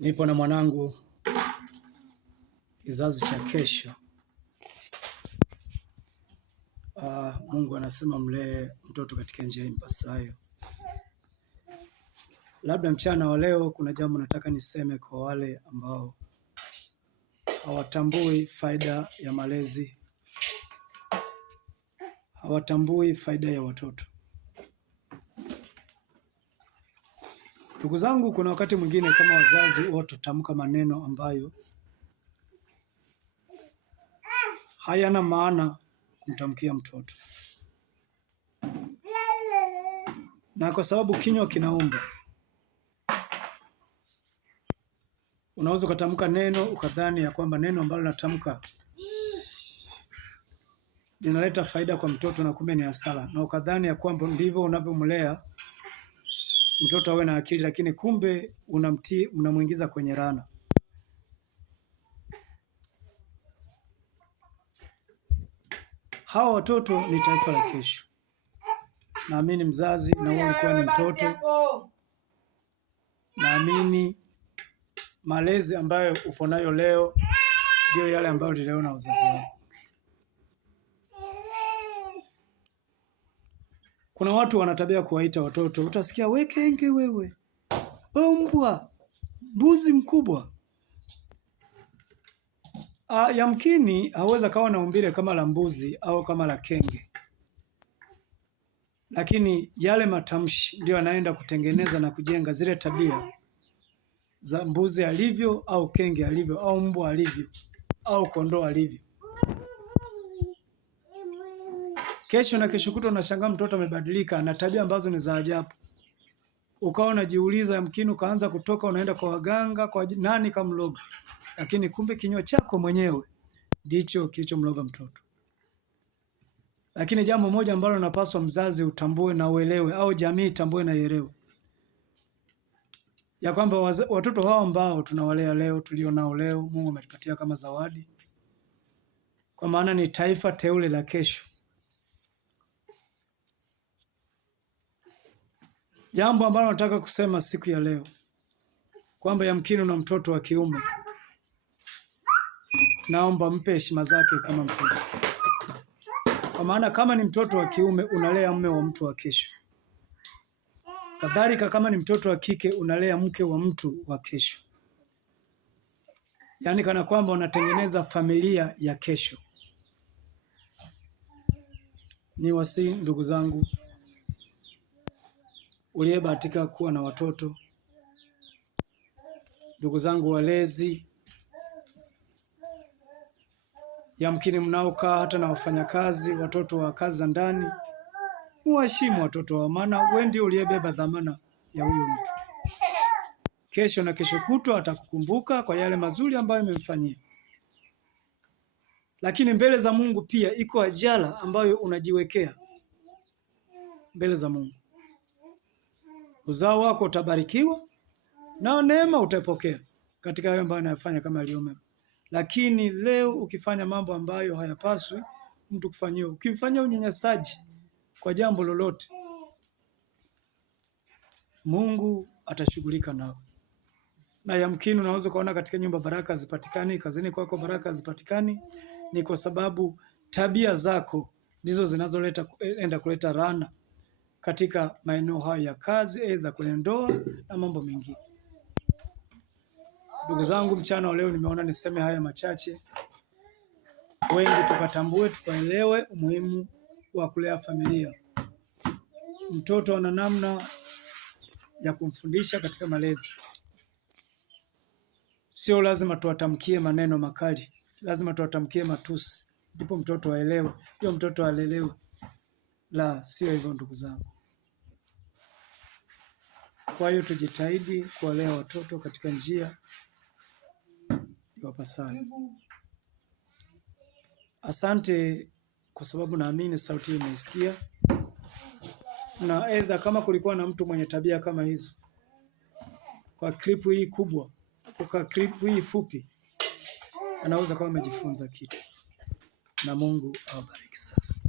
Nipo na mwanangu, kizazi cha kesho. Mungu anasema mlee mtoto katika njia impasayo. Labda mchana wa leo kuna jambo nataka niseme kwa wale ambao hawatambui faida ya malezi, hawatambui faida ya watoto. Ndugu zangu, kuna wakati mwingine kama wazazi huwa tutamka maneno ambayo hayana maana kumtamkia mtoto, na kwa sababu kinywa kinaumba, unaweza ukatamka neno ukadhani ya kwamba neno ambalo natamka linaleta faida kwa mtoto na kumbe ni hasara, na ukadhani ya kwamba ndivyo unavyomlea mtoto awe na akili, lakini kumbe unamuingiza kwenye laana. Hawa watoto ni taifa la kesho. Naamini mzazi na wewe ulikuwa ni mtoto. Naamini malezi ambayo upo nayo leo ndio yale ambayo ulilewa na wazazi wako. Kuna watu wanatabia kuwaita watoto, utasikia we kenge wewe, mbwa, mbuzi mkubwa. Yamkini haweza kawa na umbile kama la mbuzi au kama la kenge, lakini yale matamshi ndio yanaenda kutengeneza na kujenga zile tabia za mbuzi alivyo au kenge alivyo au mbwa alivyo au kondoo alivyo. Kesho na kesho kutwa unashangaa mtoto amebadilika na tabia ambazo ni za ajabu. Ukawa unajiuliza, yamkini ukaanza kutoka unaenda kwa waganga, kwa nani kamloga, lakini kumbe kinywa chako mwenyewe ndicho kilichomloga mtoto. Lakini jambo moja ambalo napaswa mzazi utambue na uelewe, au jamii itambue na ielewe, ya kwamba watoto hao ambao tunawalea leo, tulionao leo, Mungu ametupatia kama zawadi, kwa maana ni taifa teule la kesho. Jambo ambalo nataka kusema siku ya leo, kwamba yamkini una mtoto wa kiume, naomba mpe heshima zake kama mtoto. Kwa maana kama ni mtoto wa kiume unalea mume wa mtu wa kesho. Kadhalika kama ni mtoto wa kike unalea mke wa mtu wa kesho. Yaani kana kwamba unatengeneza familia ya kesho. Ni wasi ndugu zangu, uliyebahatika kuwa na watoto, ndugu zangu walezi, yamkini mnaokaa hata na wafanyakazi, watoto wa kazi za ndani, muheshimu watoto wao, maana wewe ndio uliyebeba dhamana ya huyo mtu. Kesho na kesho kutwa atakukumbuka kwa yale mazuri ambayo umemfanyia. Lakini mbele za Mungu pia iko ajala ambayo unajiwekea mbele za Mungu. Uzao wako utabarikiwa na neema utapokea katika hayo ambayo anayofanya kama aliyomema. Lakini leo ukifanya mambo ambayo hayapaswi mtu kufanyia, ukimfanyia unyanyasaji kwa jambo lolote, Mungu atashughulika nao. Na yamkini unaweza kuona katika nyumba baraka hazipatikani, kazini kwako baraka hazipatikani, ni kwa sababu tabia zako ndizo zinazoleta kuleta laana katika maeneo haya ya kazi, aidha kwenye ndoa na mambo mengine. Ndugu zangu, mchana wa leo nimeona niseme haya machache, wengi tukatambue, tukaelewe umuhimu wa kulea familia. Mtoto ana namna ya kumfundisha katika malezi. Sio lazima tuwatamkie maneno makali, lazima tuwatamkie matusi ndipo mtoto aelewe, ndio mtoto alelewe. La, sio hivyo ndugu zangu. Kwa hiyo tujitahidi kuwalea watoto katika njia iwapasayo. Asante kwa sababu naamini sauti hii imeisikia, na aidha kama kulikuwa na mtu mwenye tabia kama hizo, kwa klipu hii kubwa, kwa klipu hii fupi, anaweza kama amejifunza kitu. Na Mungu awabariki sana.